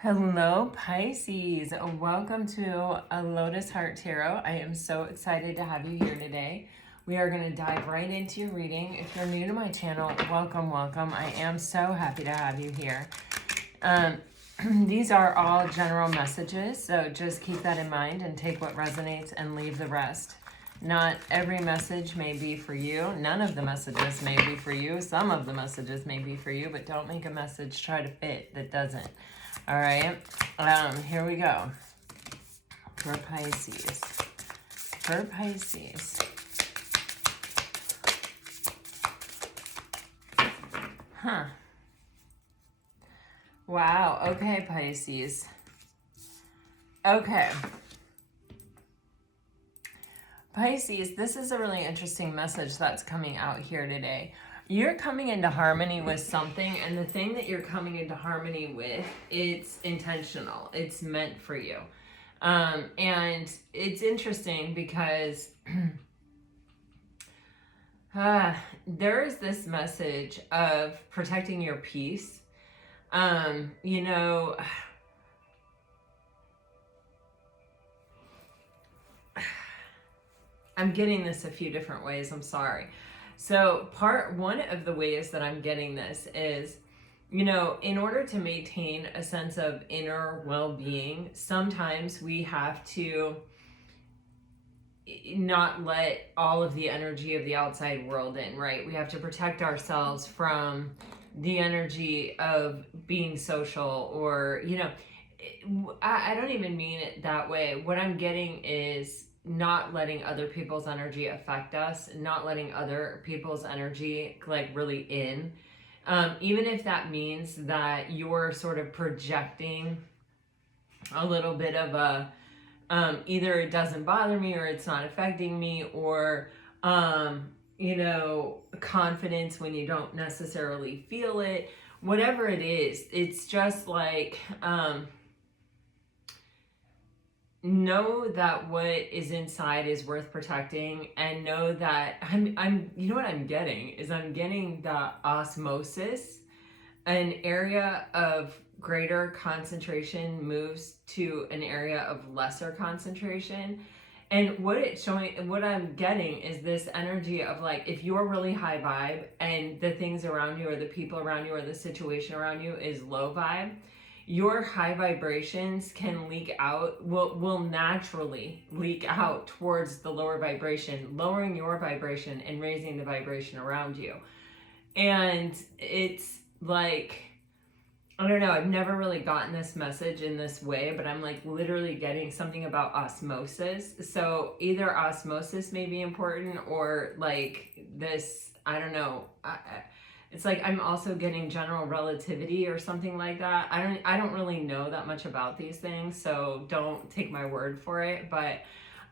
Hello, Pisces. Welcome to a Lotus Heart Tarot. I am so excited to have you here today. We are going to dive right into your reading. If you're new to my channel, welcome, welcome. I am so happy to have you here. These are all general messages, so just keep that in mind and take what resonates and leave the rest. Not every message may be for you. None of the messages may be for you. Some of the messages may be for you, but don't make a message try to fit that doesn't. All right, here we go. For Pisces. For Pisces. Wow, okay, Pisces. Okay. Pisces, this is a really interesting message that's coming out here today. You're coming into harmony with something, and the thing that you're coming into harmony with, it's intentional. It's meant for you. And it's interesting because there is this message of protecting your peace. You know, I'm getting this a few different ways. I'm sorry. So one of the ways that I'm getting this is, you know, in order to maintain a sense of inner well-being, sometimes we have to not let all of the energy of the outside world in, right? We have to protect ourselves from the energy of being social, or, you know, I don't even mean it that way. What I'm getting is not letting other people's energy affect us, not letting other people's energy like really in. Even if that means that you're sort of projecting a little bit of a, either it doesn't bother me or it's not affecting me, or, you know, confidence when you don't necessarily feel it, whatever it is, it's just like, know that what is inside is worth protecting, and know that you know what I'm getting is I'm getting the osmosis, an area of greater concentration moves to an area of lesser concentration. And what I'm getting is this energy of like, if you're really high vibe and the things around you or the people around you or the situation around you is low vibe, your high vibrations can leak out, will naturally leak out towards the lower vibration, lowering your vibration and raising the vibration around you. And it's like, I don't know, I've never really gotten this message in this way, but I'm like literally getting something about osmosis. So either osmosis may be important, or like this, I don't know, it's like I'm also getting general relativity or something like that. I don't really know that much about these things, so don't take my word for it, but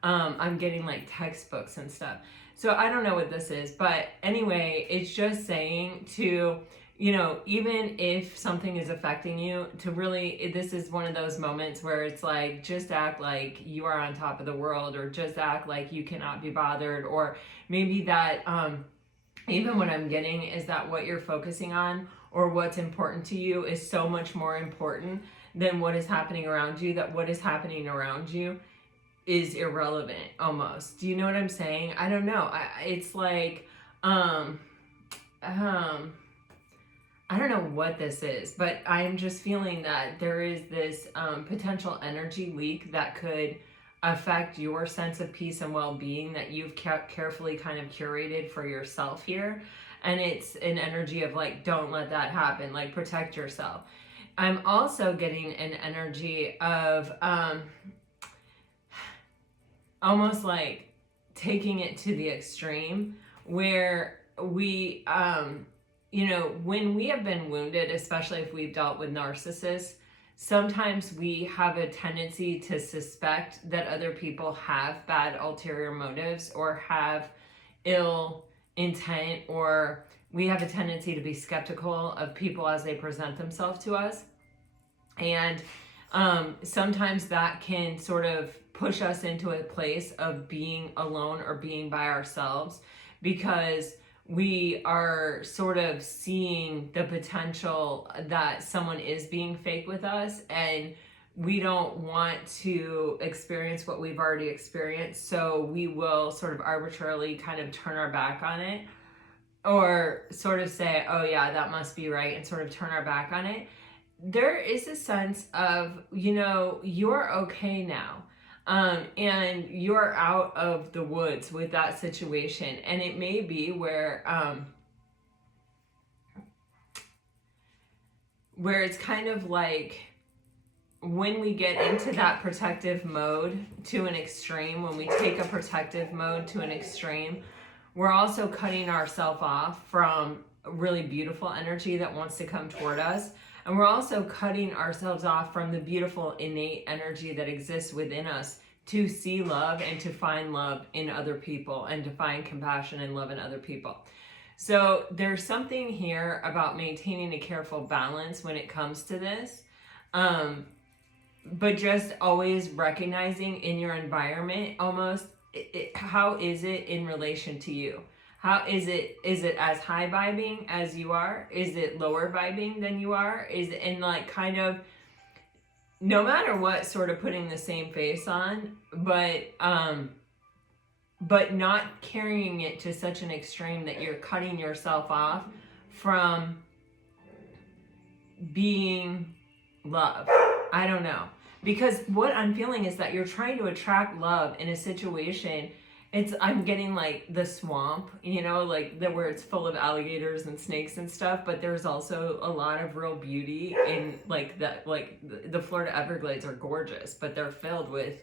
I'm getting like textbooks and stuff. So I don't know what this is, but anyway, it's just saying to, you know, even if something is affecting you, to really, this is one of those moments where it's like, just act like you are on top of the world, or just act like you cannot be bothered, or maybe that, even what I'm getting is that what you're focusing on or what's important to you is so much more important than what is happening around you, that what is happening around you is irrelevant almost. Do you know what I'm saying? I don't know. It's like, I don't know what this is, but I'm just feeling that there is this potential energy leak that could affect your sense of peace and well-being that you've kept carefully kind of curated for yourself here. And it's an energy of like, don't let that happen, like protect yourself. I'm also getting an energy of almost like taking it to the extreme, where we you know, when we have been wounded, especially if we've dealt with narcissists, sometimes we have a tendency to suspect that other people have bad ulterior motives or have ill intent, or we have a tendency to be skeptical of people as they present themselves to us. And sometimes that can sort of push us into a place of being alone or being by ourselves, because we are sort of seeing the potential that someone is being fake with us, and we don't want to experience what we've already experienced, so we will sort of arbitrarily kind of turn our back on it, or sort of say, oh yeah, that must be right, and sort of turn our back on it. There is a sense of, you're okay now. And you're out of the woods with that situation. And it may be where it's kind of like, when we get into that protective mode to an extreme, when we take a protective mode to an extreme, we're also cutting ourselves off from really beautiful energy that wants to come toward us. And we're also cutting ourselves off from the beautiful innate energy that exists within us to see love and to find love in other people and to find compassion and love in other people. So there's something here about maintaining a careful balance when it comes to this. But just always recognizing in your environment almost, how is it in relation to you? How is it as high vibing as you are? Is it lower vibing than you are? Is it, and like kind of, no matter what, sort of putting the same face on, but not carrying it to such an extreme that you're cutting yourself off from being love. I don't know. Because what I'm feeling is that you're trying to attract love in a situation. I'm getting like the swamp, like where it's full of alligators and snakes and stuff, but there's also a lot of real beauty in the Florida Everglades are gorgeous, but they're filled with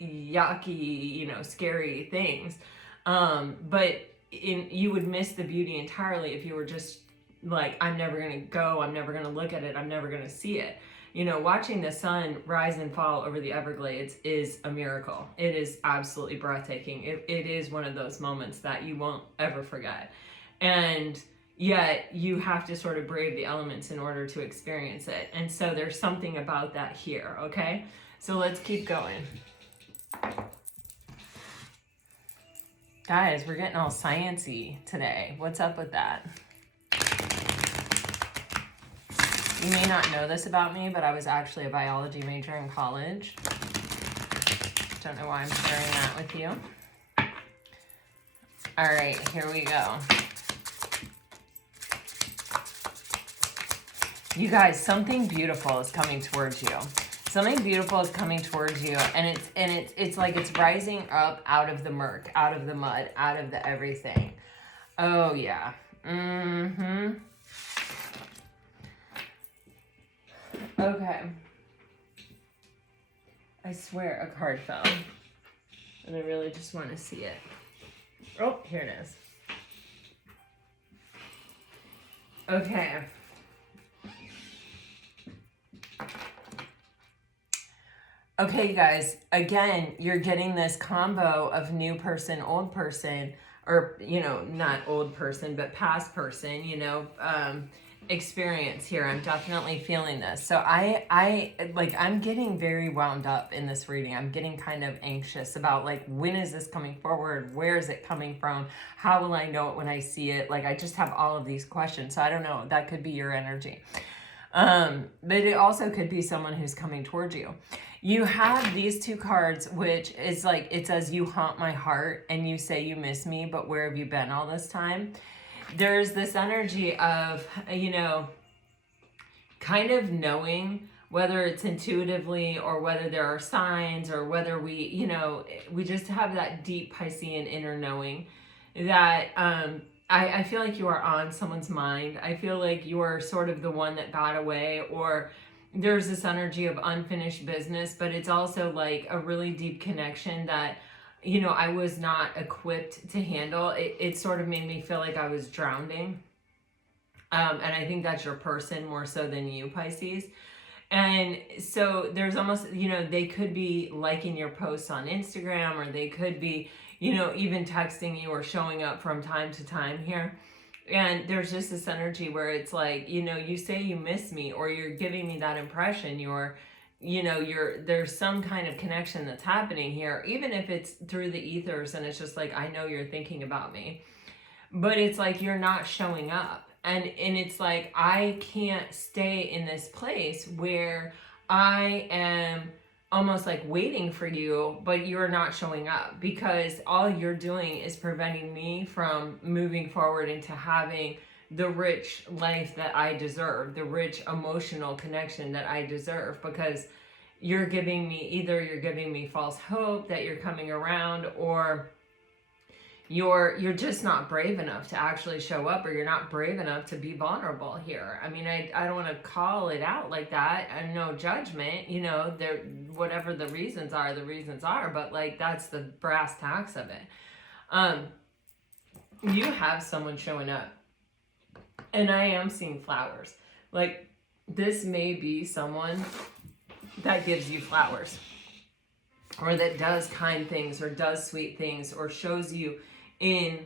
yucky, scary things. But you would miss the beauty entirely if you were just like, I'm never going to go, I'm never going to look at it, I'm never going to see it. Watching the sun rise and fall over the Everglades is a miracle. It is absolutely breathtaking. It is one of those moments that you won't ever forget. And yet you have to sort of brave the elements in order to experience it. And so there's something about that here, okay? So let's keep going. Guys, we're getting all sciencey today. What's up with that? You may not know this about me, but I was actually a biology major in college. Don't know why I'm sharing that with you. All right, here we go. You guys, something beautiful is coming towards you. Something beautiful is coming towards you, and it's like it's rising up out of the murk, out of the mud, out of the everything. Oh yeah. Okay. I swear a card fell. And I really just want to see it. Oh, here it is. Okay. Okay, you guys. Again, you're getting this combo of new person, old person, or, not old person, but past person, experience here. I'm definitely feeling this. So I'm getting very wound up in this reading. I'm getting kind of anxious about when is this coming forward? Where is it coming from? How will I know it when I see it? I just have all of these questions. So I don't know. That could be your energy. But it also could be someone who's coming towards you. You have these two cards, which is it says, you haunt my heart, and you say you miss me, but where have you been all this time? There's this energy of, kind of knowing, whether it's intuitively or whether there are signs, or whether we just have that deep Piscean inner knowing that I feel like you are on someone's mind. I feel like you are sort of the one that got away, or there's this energy of unfinished business, but it's also a really deep connection that I was not equipped to handle. It sort of made me feel like I was drowning. And I think that's your person more so than you, Pisces. And so there's almost, they could be liking your posts on Instagram, or they could be, even texting you or showing up from time to time here. And there's just this energy where it's you say you miss me, or you're giving me that impression, there's some kind of connection that's happening here, even if it's through the ethers and it's just I know you're thinking about me. but it's like you're not showing up. And it's like, I can't stay in this place where I am almost like waiting for you, but you're not showing up, because all you're doing is preventing me from moving forward into having the rich life that I deserve, the rich emotional connection that I deserve, because you're giving me false hope that you're coming around, or you're just not brave enough to actually show up, or you're not brave enough to be vulnerable here. I mean, I don't want to call it out like that, and no judgment, you know, there, whatever the reasons are, but like, that's the brass tacks of it. You have someone showing up, and I am seeing flowers. Like, this may be someone that gives you flowers, or that does kind things, or does sweet things, or shows you in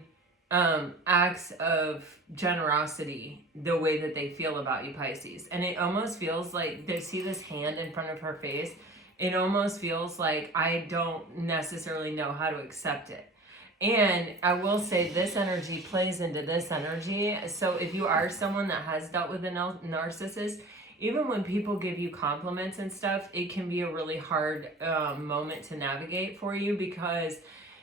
acts of generosity the way that they feel about you, Pisces. And it almost feels like, they see this hand in front of her face, it almost feels like I don't necessarily know how to accept it. And I will say, this energy plays into this energy. So if you are someone that has dealt with a narcissist, even when people give you compliments and stuff, it can be a really hard moment to navigate for you, because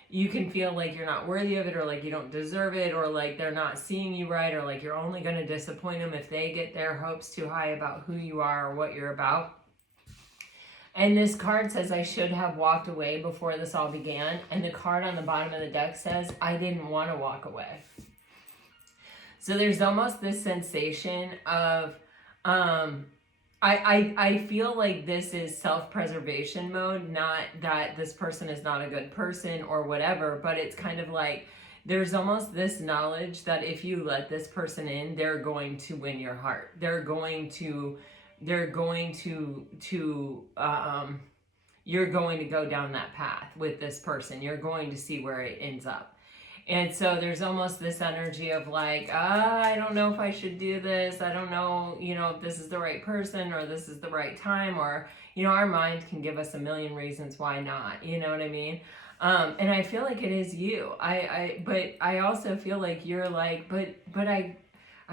you can feel like you're not worthy of it, or like you don't deserve it, or like they're not seeing you right, or like you're only going to disappoint them if they get their hopes too high about who you are or what you're about. And this card says, I should have walked away before this all began. And the card on the bottom of the deck says, I didn't want to walk away. So there's almost this sensation of, I feel like this is self-preservation mode, not that this person is not a good person or whatever, but it's kind of like, there's almost this knowledge that if you let this person in, they're going to win your heart. You're going to go down that path with this person. You're going to see where it ends up. And so there's almost this energy of like, I don't know if I should do this. I don't know, if this is the right person, or this is the right time, or, our mind can give us a million reasons why not, you know what I mean? And I feel like it is you. But I also feel like you're like, but I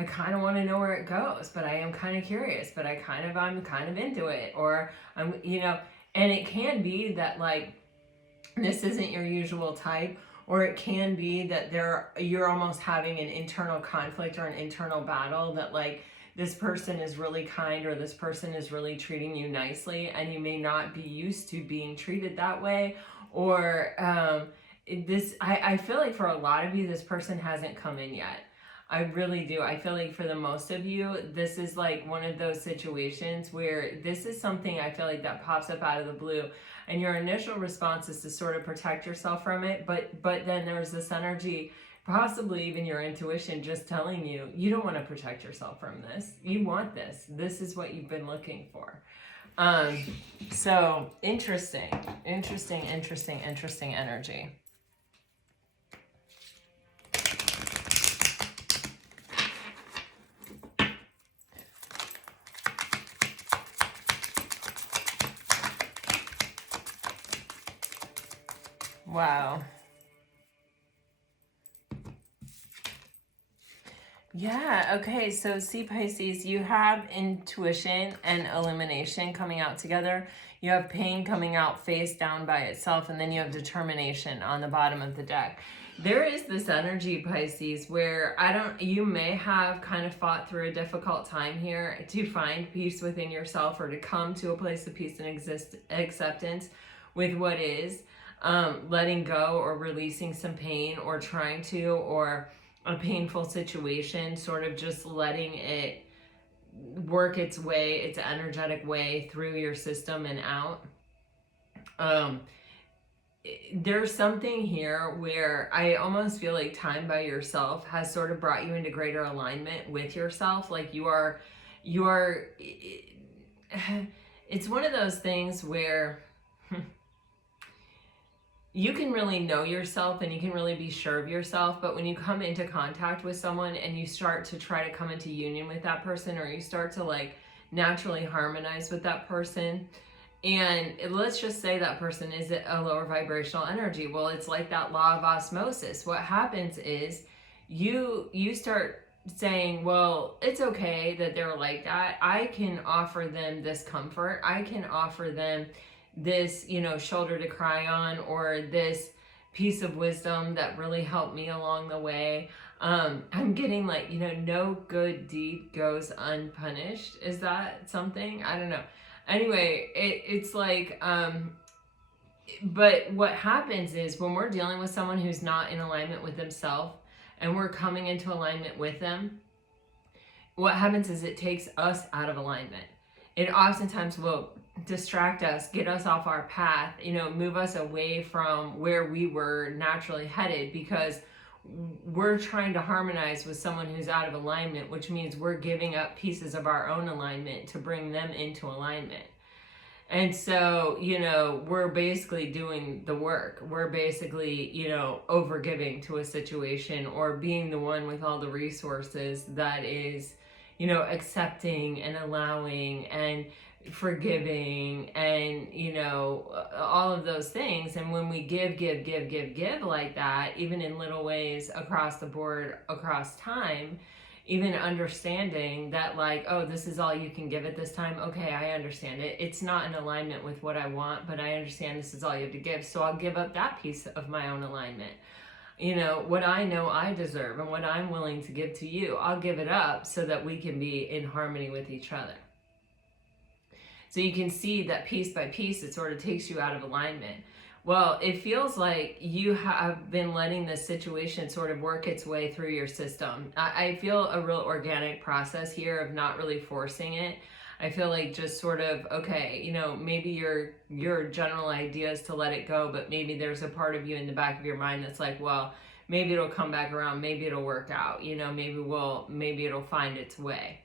kind of want to know where it goes, but I am kind of curious, but I'm kind of into it, or and it can be that like, this isn't your usual type, or it can be that you're almost having an internal conflict or an internal battle, that like, this person is really kind, or this person is really treating you nicely, and you may not be used to being treated that way, or I feel like for a lot of you, this person hasn't come in yet. I really do. I feel like for the most of you, this is like one of those situations where this is something I feel like that pops up out of the blue, and your initial response is to sort of protect yourself from it, but then there's this energy, possibly even your intuition, just telling you, you don't want to protect yourself from this. You want this. This is what you've been looking for. So interesting energy. Wow. Yeah, okay, so see, Pisces, you have intuition and illumination coming out together. You have pain coming out face down by itself, and then you have determination on the bottom of the deck. There is this energy, Pisces, where you may have kind of fought through a difficult time here to find peace within yourself, or to come to a place of peace and acceptance with what is. Letting go, or releasing some pain, or trying to, or a painful situation, sort of just letting it work its energetic way through your system and out. There's something here where I almost feel like time by yourself has sort of brought you into greater alignment with yourself. Like it's one of those things where you can really know yourself, and you can really be sure of yourself, but when you come into contact with someone and you start to try to come into union with that person, or you start to like naturally harmonize with that person, and let's just say that person is a lower vibrational energy, well, it's like that law of osmosis. What happens is you start saying, well, it's okay that they're like that. I can offer them this comfort. I can offer them this, shoulder to cry on, or this piece of wisdom that really helped me along the way. I'm getting like, no good deed goes unpunished. Is that something? I don't know. Anyway, it's like, but what happens is when we're dealing with someone who's not in alignment with themselves and we're coming into alignment with them, what happens is it takes us out of alignment. It oftentimes will distract us, get us off our path, move us away from where we were naturally headed, because we're trying to harmonize with someone who's out of alignment, which means we're giving up pieces of our own alignment to bring them into alignment. And so, we're basically doing the work. We're basically, overgiving to a situation, or being the one with all the resources that is, accepting and allowing and forgiving and, all of those things. And when we give like that, even in little ways across the board, across time, even understanding that, like, oh, this is all you can give at this time. Okay, I understand it. It's not in alignment with what I want, but I understand this is all you have to give. So I'll give up that piece of my own alignment. What I know I deserve and what I'm willing to give to you, I'll give it up so that we can be in harmony with each other. So you can see that piece by piece, it sort of takes you out of alignment. Well, it feels like you have been letting this situation sort of work its way through your system. I feel a real organic process here of not really forcing it. I feel like just sort of, okay, maybe your general idea is to let it go, but maybe there's a part of you in the back of your mind that's like, well, maybe it'll come back around, maybe it'll work out, maybe it'll find its way.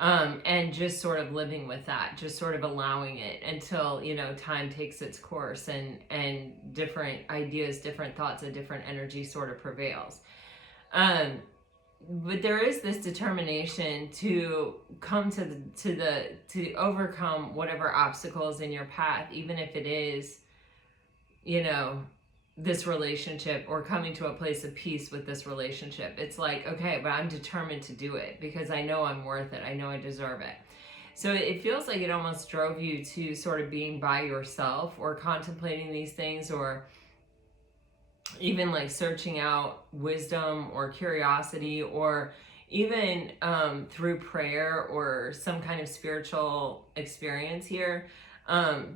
And just sort of living with that, just sort of allowing it until, time takes its course and different ideas, different thoughts, a different energy sort of prevails. But there is this determination to come to overcome whatever obstacles in your path, even if it is, this relationship, or coming to a place of peace with this relationship. It's like, okay, but I'm determined to do it because I know I'm worth it. I know I deserve it. So it feels like it almost drove you to sort of being by yourself, or contemplating these things, or even like searching out wisdom or curiosity, or even through prayer or some kind of spiritual experience here.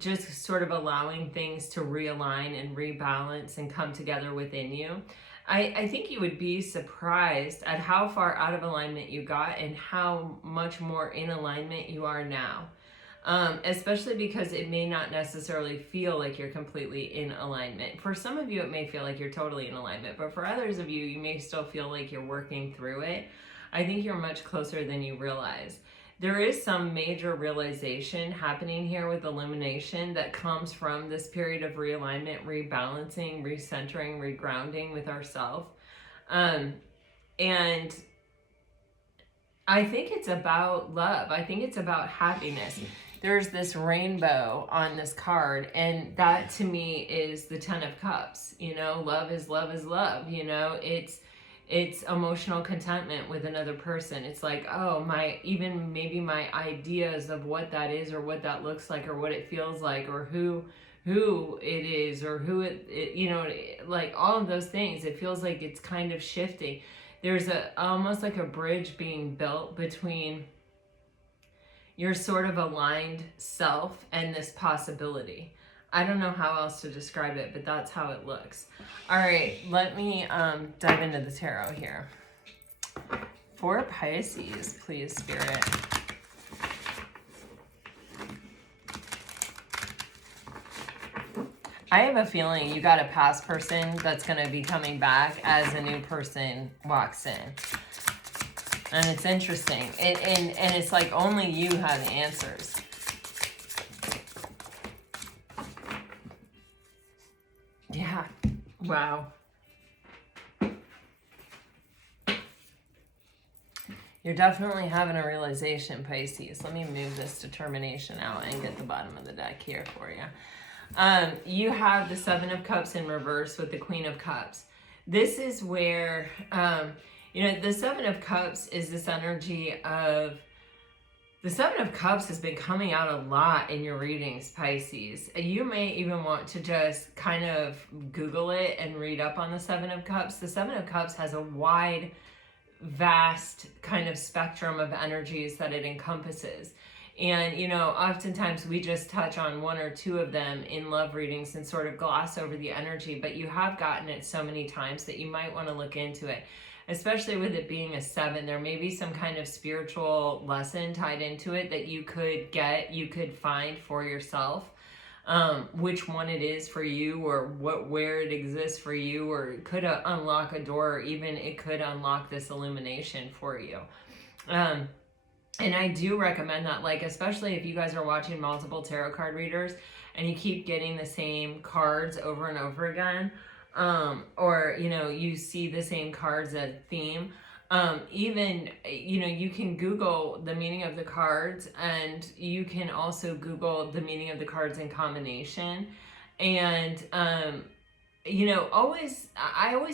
Just sort of allowing things to realign and rebalance and come together within you. I think you would be surprised at how far out of alignment you got and how much more in alignment you are now. Especially because it may not necessarily feel like you're completely in alignment. For some of you, it may feel like you're totally in alignment, but for others of you, you may still feel like you're working through it. I think you're much closer than you realize. There is some major realization happening here with illumination that comes from this period of realignment, rebalancing, recentering, regrounding with ourselves. And I think it's about love. I think it's about happiness. There's this rainbow on this card, and that to me is the 10 of Cups. Love is love is love. It's emotional contentment with another person. It's like, oh, maybe my ideas of what that is, or what that looks like, or what it feels like, or who it is, or who it like all of those things. It feels like it's kind of shifting. There's almost like a bridge being built between your sort of aligned self and this possibility. I don't know how else to describe it, but that's how it looks. All right, let me dive into the tarot here. For Pisces, please, Spirit. I have a feeling you got a past person that's going to be coming back as a new person walks in. And it's interesting. And it's like only you have the answers. Yeah. Wow. You're definitely having a realization, Pisces. Let me move this determination out and get the bottom of the deck here for you. You have the 7 of Cups in reverse with the Queen of Cups. This is where, The Seven of Cups is this energy of, the Seven of Cups has been coming out a lot in your readings, Pisces. You may even want to just kind of Google it and read up on the Seven of Cups. The Seven of Cups has a wide, vast kind of spectrum of energies that it encompasses. And, oftentimes we just touch on one or two of them in love readings and sort of gloss over the energy, but you have gotten it so many times that you might want to look into it. Especially with it being a 7, there may be some kind of spiritual lesson tied into it that you could find for yourself. Which one it is for you, or where it exists for you, or it could unlock a door, or even it could unlock this illumination for you. And I do recommend that, like, especially if you guys are watching multiple tarot card readers and you keep getting the same cards over and over again, or you see the same cards as theme, even you can Google the meaning of the cards, and you can also Google the meaning of the cards in combination. And I always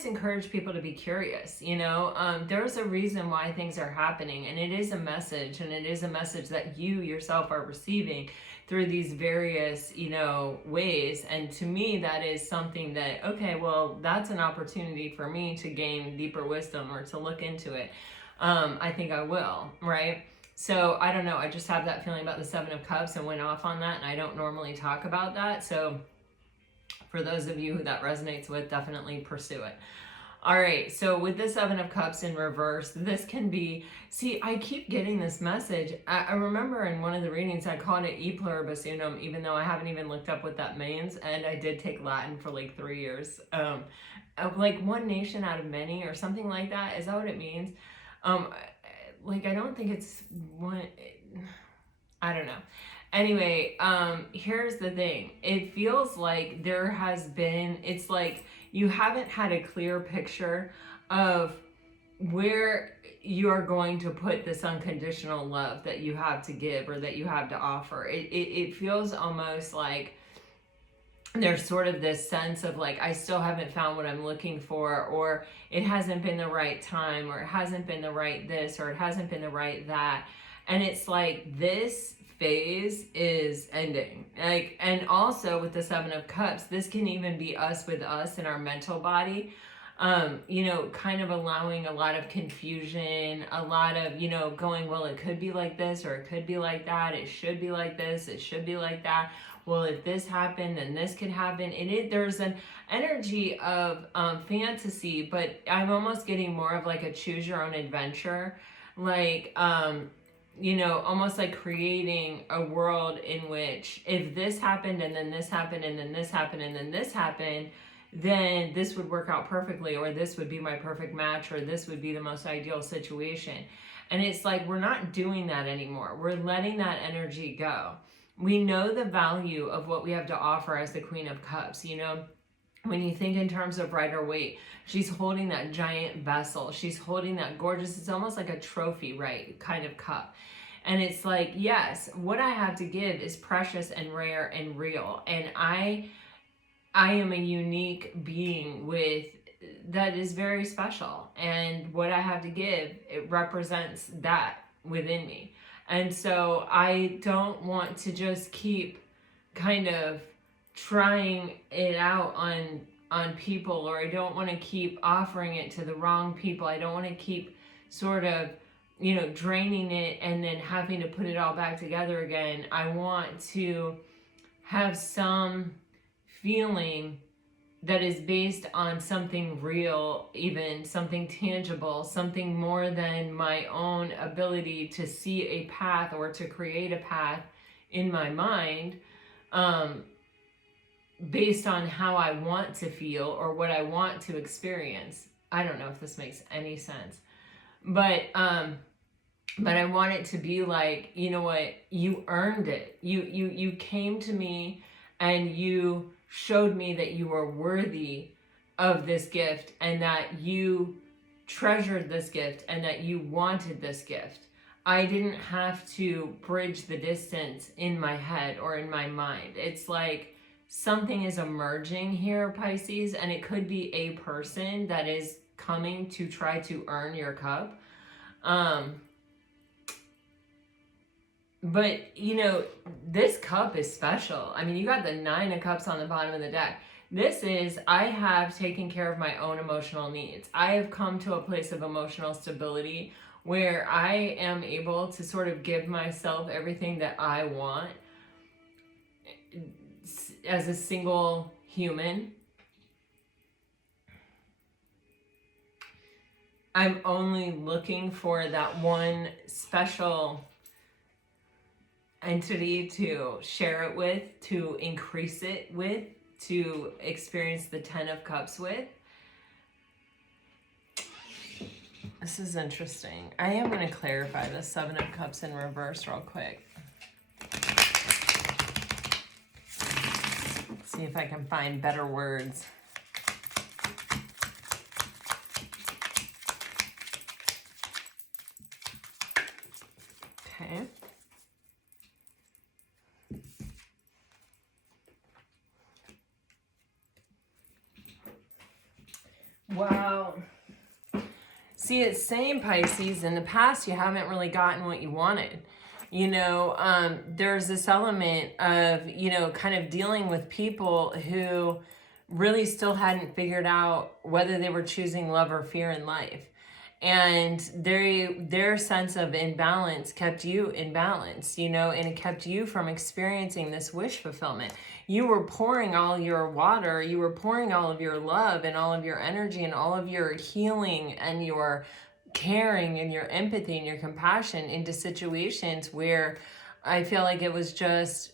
encourage people to be curious. There's a reason why things are happening, and it is a message, and it is a message that you yourself are receiving through these various, ways. And to me, that is something that, okay, well, that's an opportunity for me to gain deeper wisdom or to look into it. I think I will, right? So I don't know. I just have that feeling about the Seven of Cups and went off on that. And I don't normally talk about that. So for those of you who that resonates with, definitely pursue it. All right, so with the Seven of Cups in reverse, this can be, see, I keep getting this message. I remember in one of the readings, I called it e pluribus unum, even though I haven't even looked up what that means. And I did take Latin for like 3 years. Like one nation out of many or something like that. Is that what it means? Like, I don't think it's one, I don't know. Anyway, here's the thing. It feels like there has been, it's like you haven't had a clear picture of where you are going to put this unconditional love that you have to give or that you have to offer. It feels almost like there's sort of this sense of like, I still haven't found what I'm looking for, or it hasn't been the right time, or it hasn't been the right this, or it hasn't been the right that. And it's like this phase is ending. Like, and also with the Seven of Cups, this can even be us with us in our mental body. Kind of allowing a lot of confusion, a lot of, going, well, it could be like this, or it could be like that. It should be like this. It should be like that. Well, if this happened, then this could happen. There's an energy of fantasy, but I'm almost getting more of like a choose your own adventure. Like, almost like creating a world in which if this happened and then this happened and then this happened and then this happened, then this would work out perfectly, or this would be my perfect match, or this would be the most ideal situation. And it's like, we're not doing that anymore. We're letting that energy go. We know the value of what we have to offer as the Queen of Cups. When you think in terms of Rider Waite, she's holding that giant vessel. She's holding that gorgeous, it's almost like a trophy, right, kind of cup. And it's like, yes, what I have to give is precious and rare and real. And I am a unique being that is very special. And what I have to give, it represents that within me. And so I don't want to just keep kind of trying it out on people, or I don't want to keep offering it to the wrong people. I don't want to keep sort of, draining it and then having to put it all back together again. I want to have some feeling that is based on something real, even something tangible, something more than my own ability to see a path or to create a path in my mind, based on how I want to feel or what I want to experience. I don't know if this makes any sense, but I want it to be like, you know what, you earned it. You came to me and you showed me that you were worthy of this gift, and that you treasured this gift, and that you wanted this gift. I didn't have to bridge the distance in my head or in my mind. It's like something is emerging here, Pisces, and it could be a person that is coming to try to earn your cup. But, you know, this cup is special. I mean, you got the 9 of Cups on the bottom of the deck. This is, I have taken care of my own emotional needs. I have come to a place of emotional stability where I am able to sort of give myself everything that I want as a single human. I'm only looking for that one special entity to share it with, to increase it with, to experience the 10 of Cups with. This is interesting. I am going to clarify the 7 of Cups in reverse real quick. See if I can find better words. Okay. Wow. See, it's saying, Pisces, in the past you haven't really gotten what you wanted. You know, there's this element of, you know, kind of dealing with people who really still hadn't figured out whether they were choosing love or fear in life. And their sense of imbalance kept you in balance, you know, and it kept you from experiencing this wish fulfillment. You were pouring all your water, you were pouring all of your love and all of your energy and all of your healing and your caring and your empathy and your compassion into situations where I feel like it was just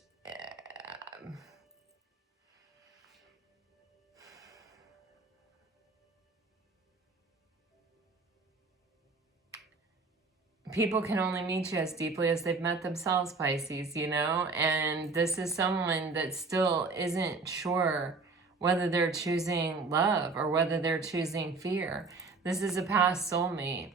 people can only meet you as deeply as they've met themselves, Pisces, you know? And this is someone that still isn't sure whether they're choosing love or whether they're choosing fear. This is a past soulmate.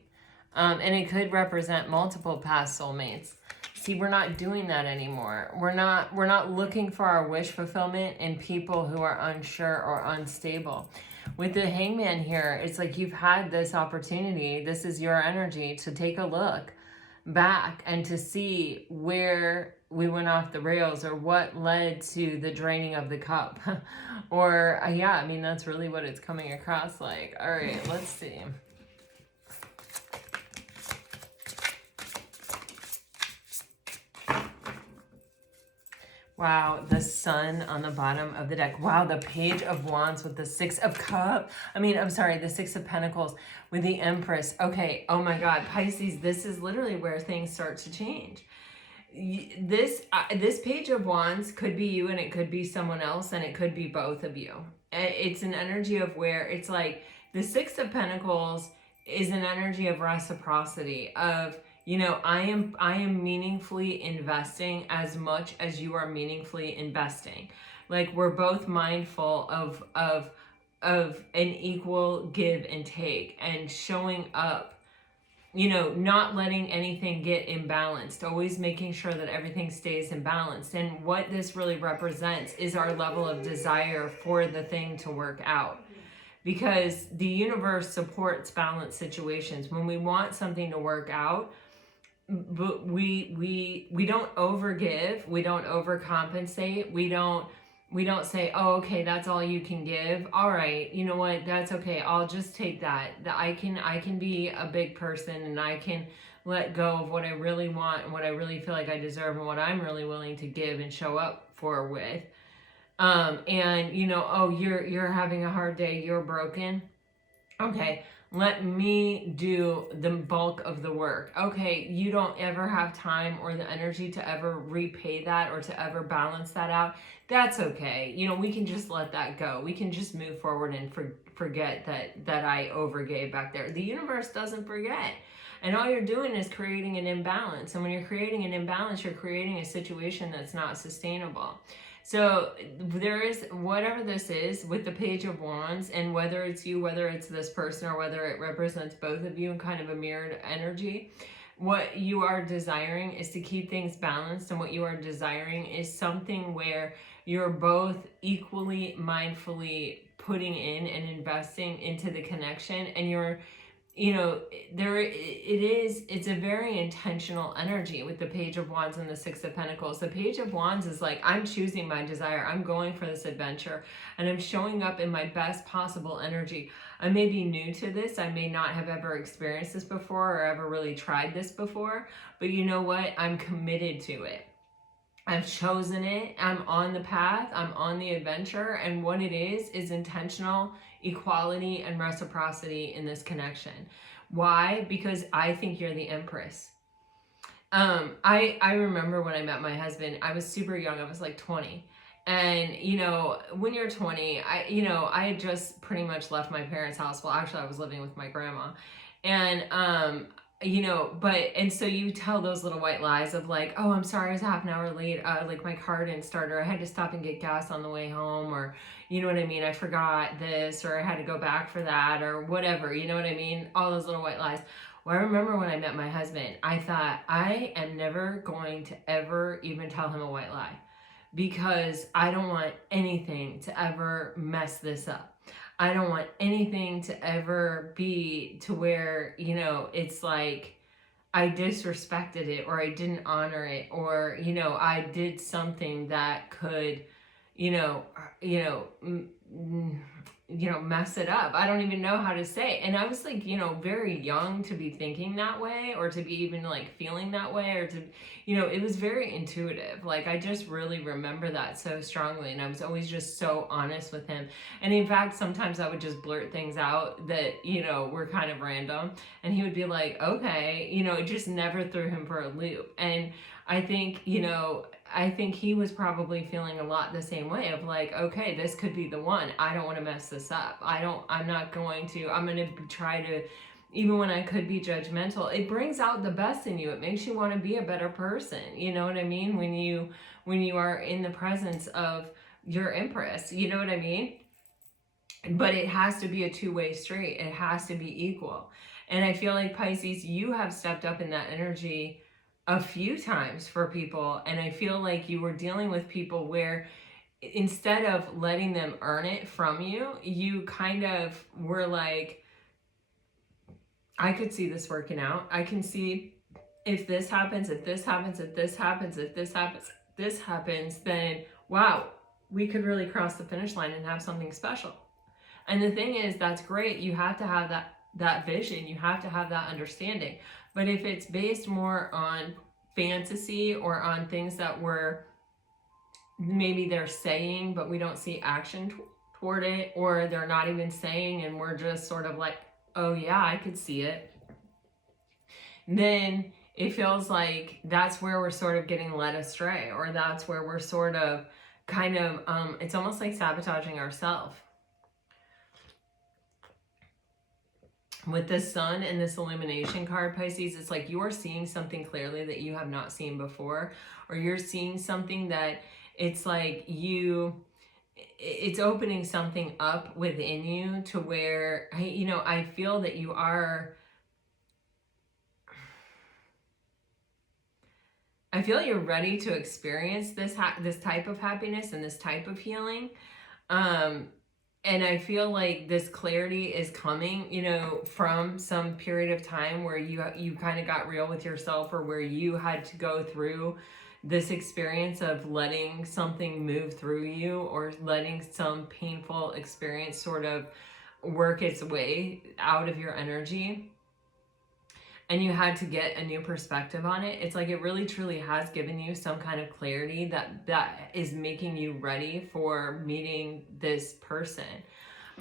And it could represent multiple past soulmates. See, we're not doing that anymore. We're not looking for our wish fulfillment in people who are unsure or unstable. With the Hangman here, it's like you've had this opportunity. This is your energy to take a look back and to see where we went off the rails or what led to the draining of the cup. Or, yeah, I mean, that's really what it's coming across like. All right, let's see. Wow, the Sun on the bottom of the deck. Wow, the Page of Wands with the 6 of Cups. The 6 of Pentacles with the Empress. Okay, oh my God, Pisces, this is literally where things start to change. This Page of Wands could be you and it could be someone else and it could be both of you. It's an energy of where it's like the 6 of Pentacles is an energy of reciprocity, of, you know, I am meaningfully investing as much as you are meaningfully investing. Like, we're both mindful of an equal give and take and showing up, you know, not letting anything get imbalanced, always making sure that everything stays imbalanced. And what this really represents is our level of desire for the thing to work out. Because the universe supports balanced situations. When we want something to work out, but we don't overgive, we don't overcompensate, we don't say, oh, okay, that's all you can give, all right, you know what, that's okay, I'll just take that I can be a big person and I can let go of what I really want and what I really feel like I deserve and what I'm really willing to give and show up for with. And you know, oh, you're having a hard day, you're broken, okay, let me do the bulk of the work. Okay, you don't ever have time or the energy to ever repay that or to ever balance that out. That's okay. You know, we can just let that go. We can just move forward and forget that I overgave back there. The universe doesn't forget. And all you're doing is creating an imbalance. And when you're creating an imbalance, you're creating a situation that's not sustainable. So there is, whatever this is with the Page of Wands, and whether it's you, whether it's this person, or whether it represents both of you in kind of a mirrored energy, what you are desiring is to keep things balanced. And what you are desiring is something where you're both equally mindfully putting in and investing into the connection, and you're, you know, it's a very intentional energy with the Page of Wands and the Six of Pentacles. The Page of Wands is like, I'm choosing my desire. I'm going for this adventure, and I'm showing up in my best possible energy. I may be new to this. I may not have ever experienced this before or ever really tried this before, but you know what? I'm committed to it. I've chosen it. I'm on the path. I'm on the adventure. And what it is intentional equality and reciprocity in this connection. Why? Because I think you're the Empress. I remember when I met my husband, I was super young. I was like 20. And, you know, when you're 20, I had just pretty much left my parents' house. Well, actually, I was living with my grandma. And, and so you tell those little white lies of like, oh, I'm sorry, I was half an hour late. Like my car didn't start, or I had to stop and get gas on the way home, or, you know what I mean? I forgot this, or I had to go back for that, or whatever, you know what I mean? All those little white lies. Well, I remember when I met my husband, I thought, I am never going to ever even tell him a white lie, because I don't want anything to ever mess this up. I don't want anything to ever be to where, you know, it's like I disrespected it, or I didn't honor it, or, you know, I did something that could, mess it up. I don't even know how to say. And I was like, very young to be thinking that way, or to be even like feeling that way, or to, it was very intuitive. Like I just really remember that so strongly. And I was always just so honest with him. And in fact, sometimes I would just blurt things out that, were kind of random. And he would be like, okay, it just never threw him for a loop. And I think, I think he was probably feeling a lot the same way of like, okay, this could be the one. I don't want to mess this up. I'm going to try to, even when I could be judgmental, it brings out the best in you. It makes you want to be a better person. You know what I mean? When you are in the presence of your Empress, you know what I mean? But it has to be a two-way street. It has to be equal. And I feel like Pisces, you have stepped up in that energy a few times for people, and I feel like you were dealing with people where instead of letting them earn it from you, you kind of were like, I could see this working out. I can see if this happens, if this happens, if this happens, if this happens, this happens, then wow, we could really cross the finish line and have something special. And the thing is, that's great. You have to have that vision. You have to have that understanding. But if it's based more on fantasy, or on things that maybe they're saying, but we don't see action toward it, or they're not even saying, and we're just sort of like, oh yeah, I could see it, then it feels like that's where we're sort of getting led astray, or that's where we're sort of kind of, it's almost like sabotaging ourselves. With the Sun and this illumination card, Pisces, it's like you are seeing something clearly that you have not seen before, or you're seeing something that it's like it's opening something up within you to where, I feel that you are, I feel you're ready to experience this type of happiness and this type of healing. And I feel like this clarity is coming, from some period of time where you kind of got real with yourself, or where you had to go through this experience of letting something move through you, or letting some painful experience sort of work its way out of your energy. And you had to get a new perspective on it. It's like it really truly has given you some kind of clarity that is making you ready for meeting this person.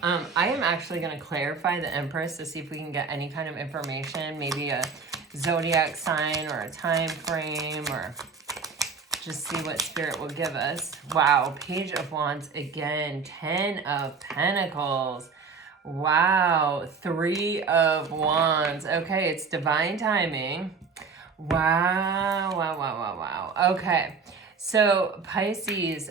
I am actually going to clarify the Empress to see if we can get any kind of information, maybe a zodiac sign or a time frame, or just see what Spirit will give us. Wow, Page of Wands again, 10 of Pentacles. Wow, 3 of Wands. Okay, it's divine timing. Wow. Okay, so Pisces,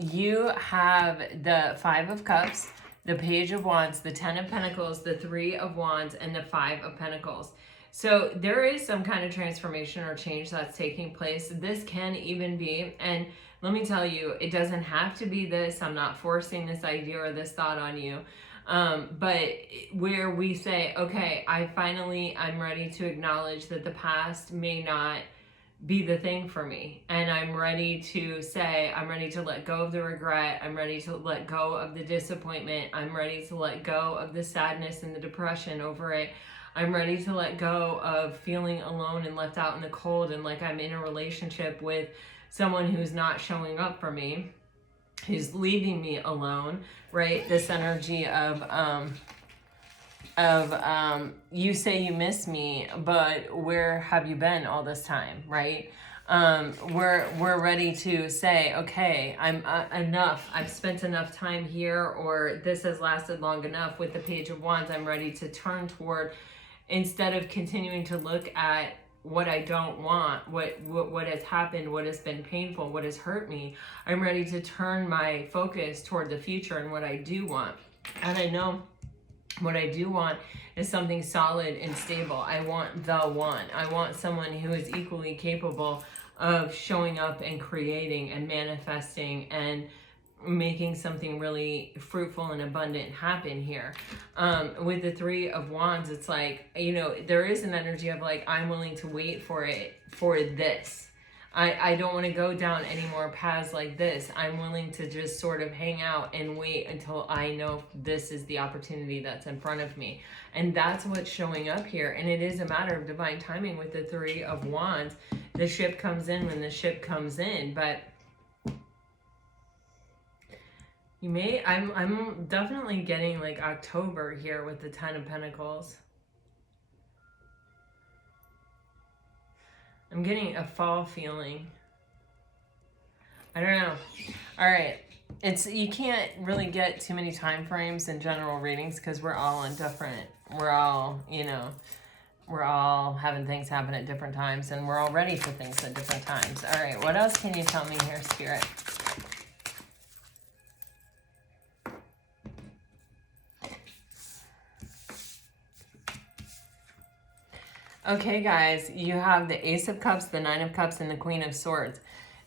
you have the 5 of Cups, the Page of Wands, the 10 of Pentacles, the 3 of Wands, and the 5 of Pentacles. So there is some kind of transformation or change that's taking place. This can even be, and let me tell you, it doesn't have to be this. I'm not forcing this idea or this thought on you. But where we say, okay, I'm ready to acknowledge that the past may not be the thing for me. And I'm ready to say, I'm ready to let go of the regret. I'm ready to let go of the disappointment. I'm ready to let go of the sadness and the depression over it. I'm ready to let go of feeling alone and left out in the cold and like I'm in a relationship with someone who's not showing up for me, who's leaving me alone, right? This energy of you say you miss me, but where have you been all this time, right? We're ready to say, okay, I'm enough. I've spent enough time here, or this has lasted long enough. With the Page of Wands, I'm ready to turn toward, instead of continuing to look at what I don't want, what has happened, what has been painful, what has hurt me. I'm ready to turn my focus toward the future and what I do want. And I know what I do want is something solid and stable. I want the one. I want someone who is equally capable of showing up and creating and manifesting and making something really fruitful and abundant happen here. With the Three of Wands, it's like, you know, there is an energy of like, I'm willing to wait for this. I don't want to go down any more paths like this. I'm willing to just sort of hang out and wait until I know this is the opportunity that's in front of me. And that's what's showing up here. And it is a matter of divine timing with the Three of Wands. The ship comes in when the ship comes in, but I'm definitely getting like October here with the Ten of Pentacles. I'm getting a fall feeling. I don't know. All right. You can't really get too many time frames in general readings because we're all having things happen at different times, and we're all ready for things at different times. All right. What else can you tell me here, Spirit? Okay, guys, you have the Ace of Cups, the Nine of Cups, and the Queen of Swords.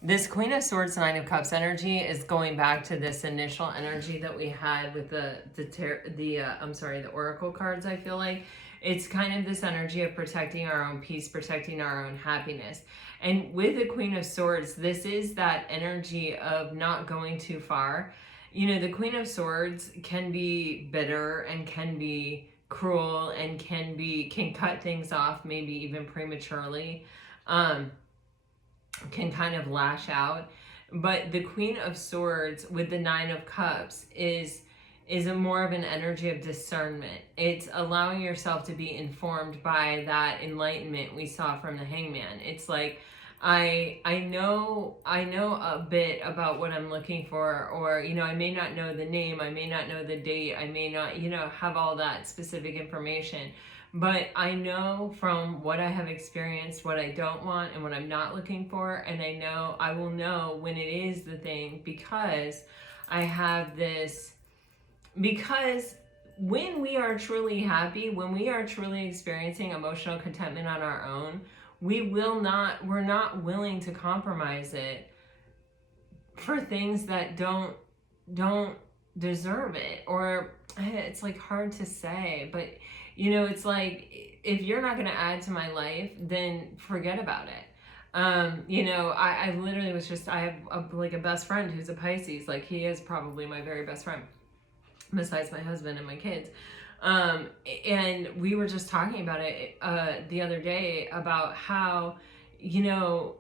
This Queen of Swords, Nine of Cups energy is going back to this initial energy that we had with the Oracle cards. I feel like it's kind of this energy of protecting our own peace, protecting our own happiness. And with the Queen of Swords, this is that energy of not going too far. You know, the Queen of Swords can be bitter and can be cruel and can cut things off maybe even prematurely, can kind of lash out. But the Queen of Swords with the Nine of Cups is a more of an energy of discernment. It's allowing yourself to be informed by that enlightenment we saw from the Hangman. It's like, I know a bit about what I'm looking for, or, you know, I may not know the name, I may not know the date, I may not, you know, have all that specific information, but I know from what I have experienced what I don't want and what I'm not looking for, and I will know when it is the thing, because I have this, because when we are truly happy, when we are truly experiencing emotional contentment on our own, we're not willing to compromise it for things that don't deserve it. Or it's like hard to say, but you know, it's like, if you're not going to add to my life, then forget about it. You know, I literally I have a best friend who's a Pisces. Like, he is probably my very best friend besides my husband and my kids. And we were just talking about it the other day, about how, you know,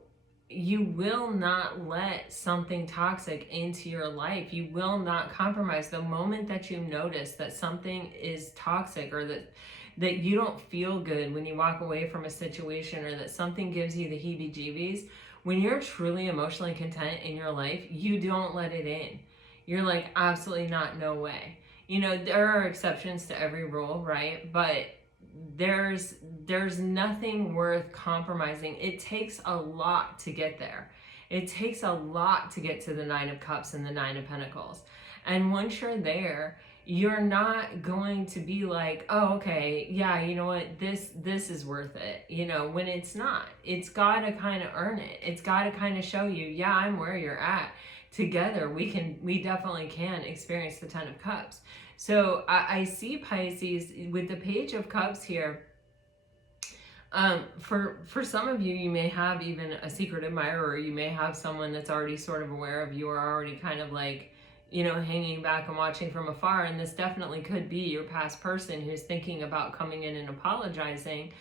you will not let something toxic into your life. You will not compromise. The moment that you notice that something is toxic, or that you don't feel good when you walk away from a situation, or that something gives you the heebie-jeebies, when you're truly emotionally content in your life, you don't let it in. You're like, absolutely not, no way. You know, there are exceptions to every rule, right? But there's nothing worth compromising. It takes a lot to get there. It takes a lot to get to the Nine of Cups and the Nine of Pentacles. And once you're there, you're not going to be like, oh, okay, yeah, you know what, this is worth it, you know, when it's not. It's got to kind of earn it. It's got to kind of show you, yeah, I'm where you're at. Together we definitely can experience the 10 of Cups. So I see Pisces with the Page of Cups here. For some of you, you may have even a secret admirer. You may have someone that's already sort of aware of you, or already kind of like, you know, hanging back and watching from afar. And this definitely could be your past person who's thinking about coming in and apologizing.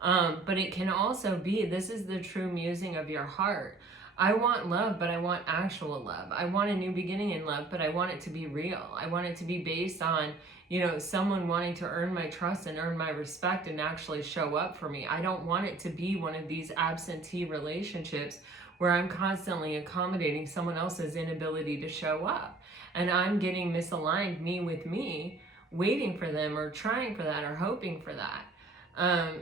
But it can also be, this is the true musing of your heart. I want love, but I want actual love. I want a new beginning in love, but I want it to be real. I want it to be based on, you know, someone wanting to earn my trust and earn my respect and actually show up for me. I don't want it to be one of these absentee relationships where I'm constantly accommodating someone else's inability to show up. And I'm getting misaligned, me with me, waiting for them or trying for that or hoping for that.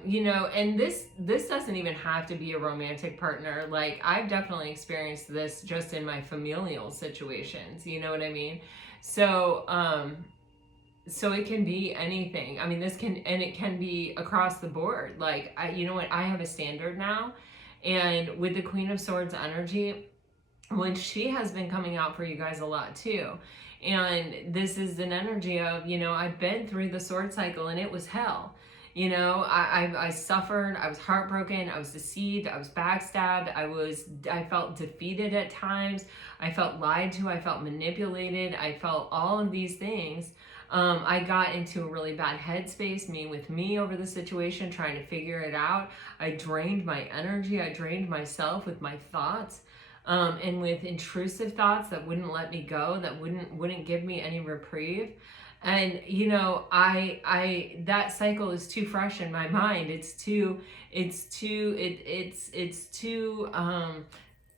You know, and this doesn't even have to be a romantic partner. Like, I've definitely experienced this just in my familial situations, you know what I mean? So so it can be anything. I mean, this can, and it can be across the board. Like, you know what, I have a standard now, and with the Queen of Swords energy, when she has been coming out for you guys a lot too. And this is an energy of, you know, I've been through the sword cycle and it was hell. You know, I suffered, I was heartbroken, I was deceived, I was backstabbed, I felt defeated at times, I felt lied to, I felt manipulated, I felt all of these things. I got into a really bad headspace, me with me over the situation, trying to figure it out. I drained my energy, I drained myself with my thoughts. And with intrusive thoughts that wouldn't let me go, that wouldn't give me any reprieve. And you know, I that cycle is too fresh in my mind. It's too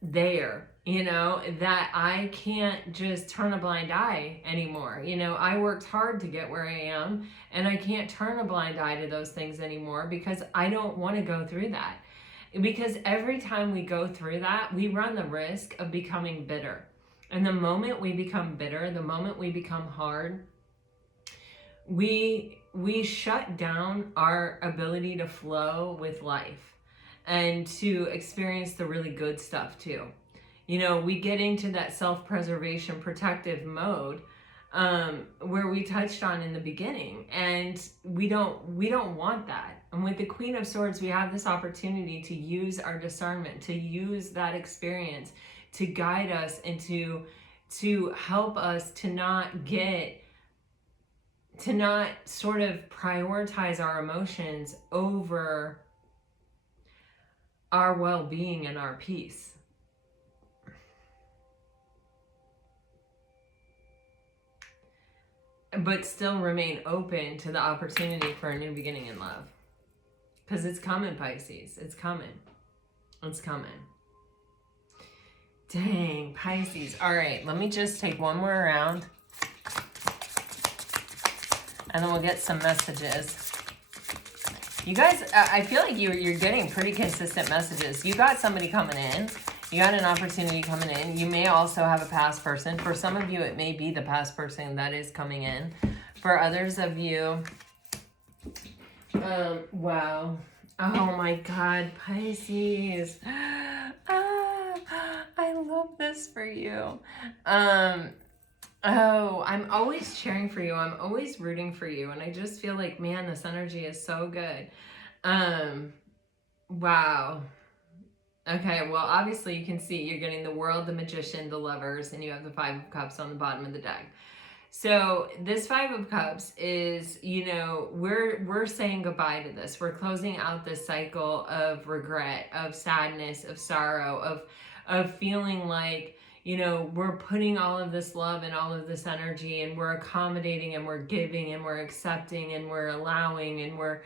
there, you know, that I can't just turn a blind eye anymore. You know, I worked hard to get where I am, and I can't turn a blind eye to those things anymore because I don't want to go through that. Because every time we go through that, we run the risk of becoming bitter. And the moment we become bitter, the moment we become hard, we shut down our ability to flow with life and to experience the really good stuff too. You know, we get into that self-preservation protective mode, where we touched on in the beginning, and we don't want that. And with the Queen of Swords, we have this opportunity to use our discernment, to use that experience to guide us and to help us to not sort of prioritize our emotions over our well-being and our peace. But still remain open to the opportunity for a new beginning in love. Because it's coming, Pisces. It's coming. It's coming. Dang, Pisces. All right, let me just take one more round. And then we'll get some messages. You guys, I feel like you're getting pretty consistent messages. You got somebody coming in. You got an opportunity coming in. You may also have a past person. For some of you, it may be the past person that is coming in. For others of you, wow. Oh my God, Pisces. I love this for you. Oh, I'm always cheering for you. I'm always rooting for you. And I just feel like, man, this energy is so good. Wow. Okay, well, obviously you can see you're getting the World, the Magician, the Lovers, and you have the Five of Cups on the bottom of the deck. So this Five of Cups is, you know, we're saying goodbye to this. We're closing out this cycle of regret, of sadness, of sorrow, of feeling like, you know, we're putting all of this love and all of this energy, and we're accommodating and we're giving and we're accepting and we're allowing and we're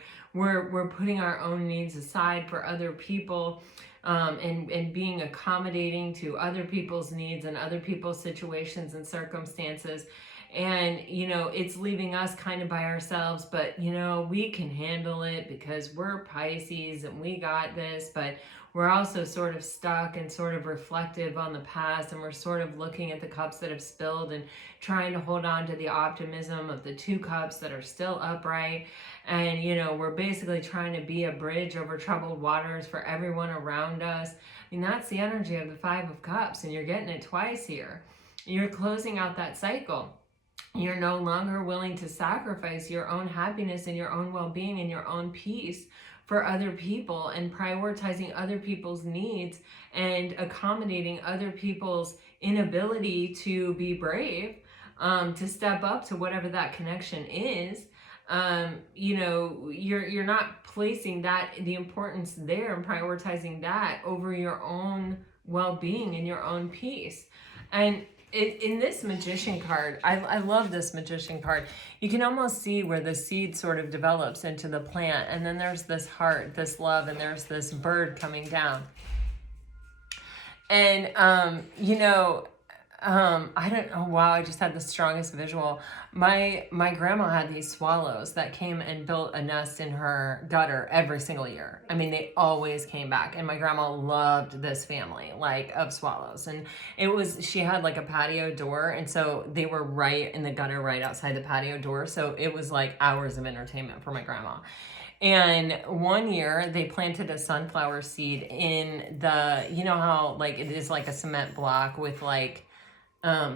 putting our own needs aside for other people. And being accommodating to other people's needs and other people's situations and circumstances. And, you know, it's leaving us kind of by ourselves, but, you know, we can handle it because we're Pisces and we got this, but we're also sort of stuck and sort of reflective on the past, and we're sort of looking at the cups that have spilled and trying to hold on to the optimism of the 2 cups that are still upright. And, you know, we're basically trying to be a bridge over troubled waters for everyone around us. I mean, that's the energy of the 5 of Cups, and you're getting it twice here. You're closing out that cycle. You're no longer willing to sacrifice your own happiness and your own well-being and your own peace for other people, and prioritizing other people's needs and accommodating other people's inability to be brave, to step up to whatever that connection is. You know, you're not placing the importance there and prioritizing that over your own well-being and your own peace. And in this Magician card, I love this Magician card. You can almost see where the seed sort of develops into the plant, and then there's this heart, this love, and there's this bird coming down. And, you know, I don't know, wow, I just had the strongest visual. My grandma had these swallows that came and built a nest in her gutter every single year. I mean, they always came back, and my grandma loved this family, like, of swallows. And she had like a patio door, and so they were right in the gutter, right outside the patio door. So it was like hours of entertainment for my grandma. And one year they planted a sunflower seed in the, you know how like it is like a cement block with like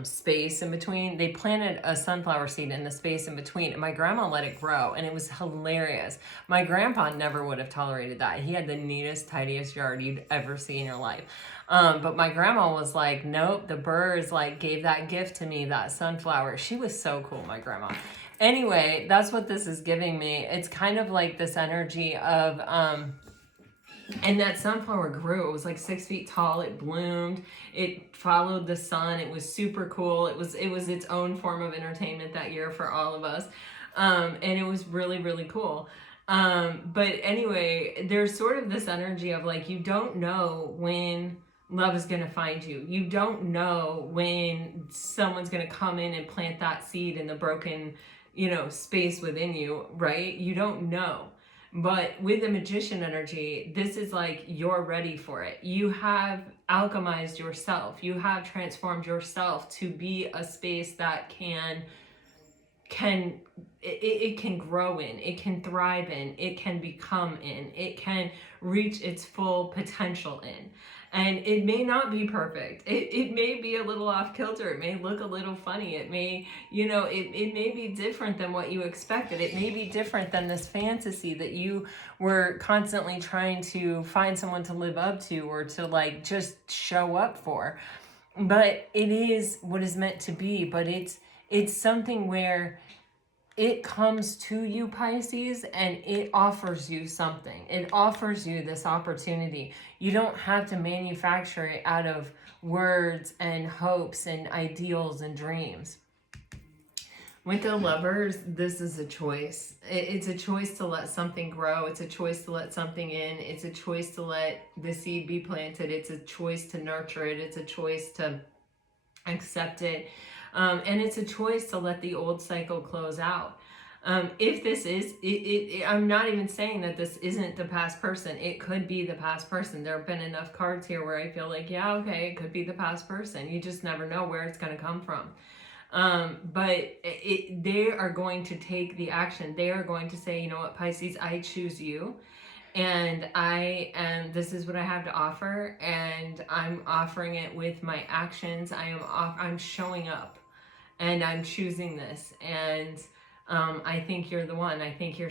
space in between. They planted a sunflower seed in the space in between, and my grandma let it grow, and it was hilarious. My grandpa never would have tolerated that. He had the neatest, tidiest yard you'd ever see in your life. But my grandma was like, nope, the birds like gave that gift to me, that sunflower. She was so cool, my grandma. Anyway, that's what this is giving me. It's kind of like this energy of, and that sunflower grew. It was like 6 feet tall. It bloomed. It followed the sun. It was super cool. It was its own form of entertainment that year for all of us. And it was really, really cool. But anyway, there's sort of this energy of like, you don't know when love is going to find you. You don't know when someone's going to come in and plant that seed in the broken, you know, space within you, right? You don't know. But with the Magician energy, this is like you're ready for it. You have alchemized yourself. You have transformed yourself to be a space that it can grow in, it can thrive in, it can become in, it can reach its full potential in. And it may not be perfect. It may be a little off kilter. It may look a little funny. It may, you know, it may be different than what you expected. It may be different than this fantasy that you were constantly trying to find someone to live up to or to like just show up for. But it is what is meant to be. But it's something where it comes to you, Pisces, and it offers you something. It offers you this opportunity. You don't have to manufacture it out of words and hopes and ideals and dreams. With the Lovers, this is a choice. It's a choice to let something grow. It's a choice to let something in. It's a choice to let the seed be planted. It's a choice to nurture it. It's a choice to accept it. And it's a choice to let the old cycle close out. If this is, I'm not even saying that this isn't the past person. It could be the past person. There have been enough cards here where I feel like, yeah, okay, it could be the past person. You just never know where it's going to come from. But they are going to take the action. They are going to say, you know what, Pisces, I choose you. And this is what I have to offer. And I'm offering it with my actions. I'm showing up. And I'm choosing this, and I think you're the one. I think you're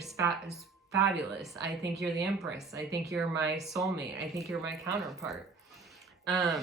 fabulous. I think you're the Empress. I think you're my soulmate. I think you're my counterpart. I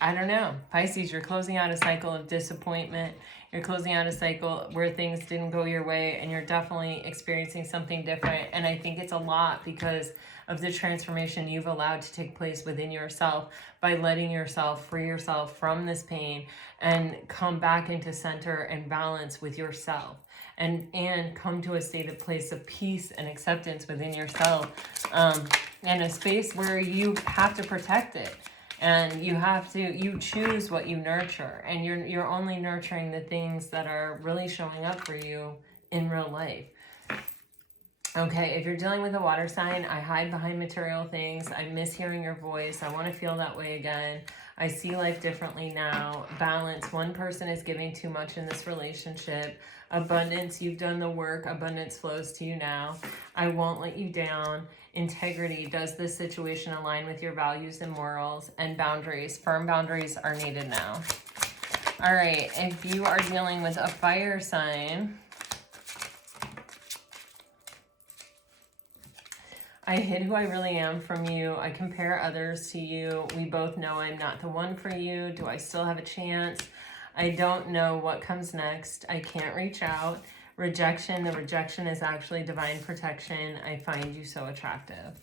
don't know. Pisces, you're closing out a cycle of disappointment. You're closing out a cycle where things didn't go your way, and you're definitely experiencing something different. And I think it's a lot because of the transformation you've allowed to take place within yourself by letting yourself free yourself from this pain and come back into center and balance with yourself, and come to a state of place of peace and acceptance within yourself, and a space where you have to protect it. And you choose what you nurture, and you're only nurturing the things that are really showing up for you in real life. Okay, if you're dealing with a water sign, I hide behind material things. I miss hearing your voice. I want to feel that way again. I see life differently now. Balance. One person is giving too much in this relationship. Abundance. You've done the work. Abundance flows to you now. I won't let you down. Integrity. Does this situation align with your values and morals? And boundaries. Firm boundaries are needed now. All right, if you are dealing with a fire sign, I hid who I really am from you. I compare others to you. We both know I'm not the one for you. Do I still have a chance? I don't know what comes next. I can't reach out. Rejection. The rejection is actually divine protection. I find you so attractive.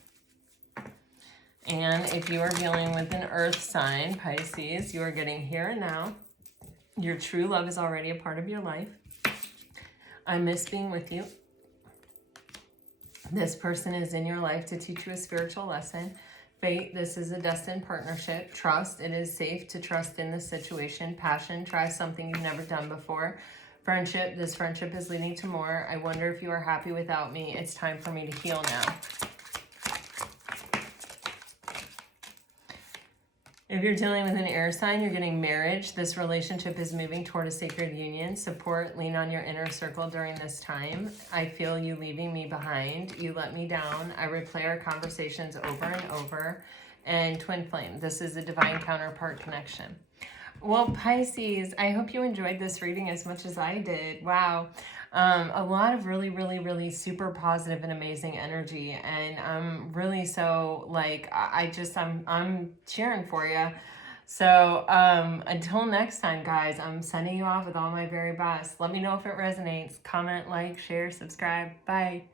And if you are dealing with an earth sign, Pisces, you are getting here and now. Your true love is already a part of your life. I miss being with you. This person is in your life to teach you a spiritual lesson. Fate, this is a destined partnership. Trust, it is safe to trust in this situation. Passion, try something you've never done before. Friendship, this friendship is leading to more. I wonder if you are happy without me. It's time for me to heal now. If you're dealing with an air sign, you're getting marriage. This relationship is moving toward a sacred union. Support, lean on your inner circle during this time. I feel you leaving me behind. You let me down. I replay our conversations over and over. And twin flame, this is a divine counterpart connection. Well, Pisces, I hope you enjoyed this reading as much as I did. Wow. A lot of really, really, really super positive and amazing energy. And I'm really so like, I'm cheering for you. So until next time, guys, I'm sending you off with all my very best. Let me know if it resonates. Comment, like, share, subscribe. Bye.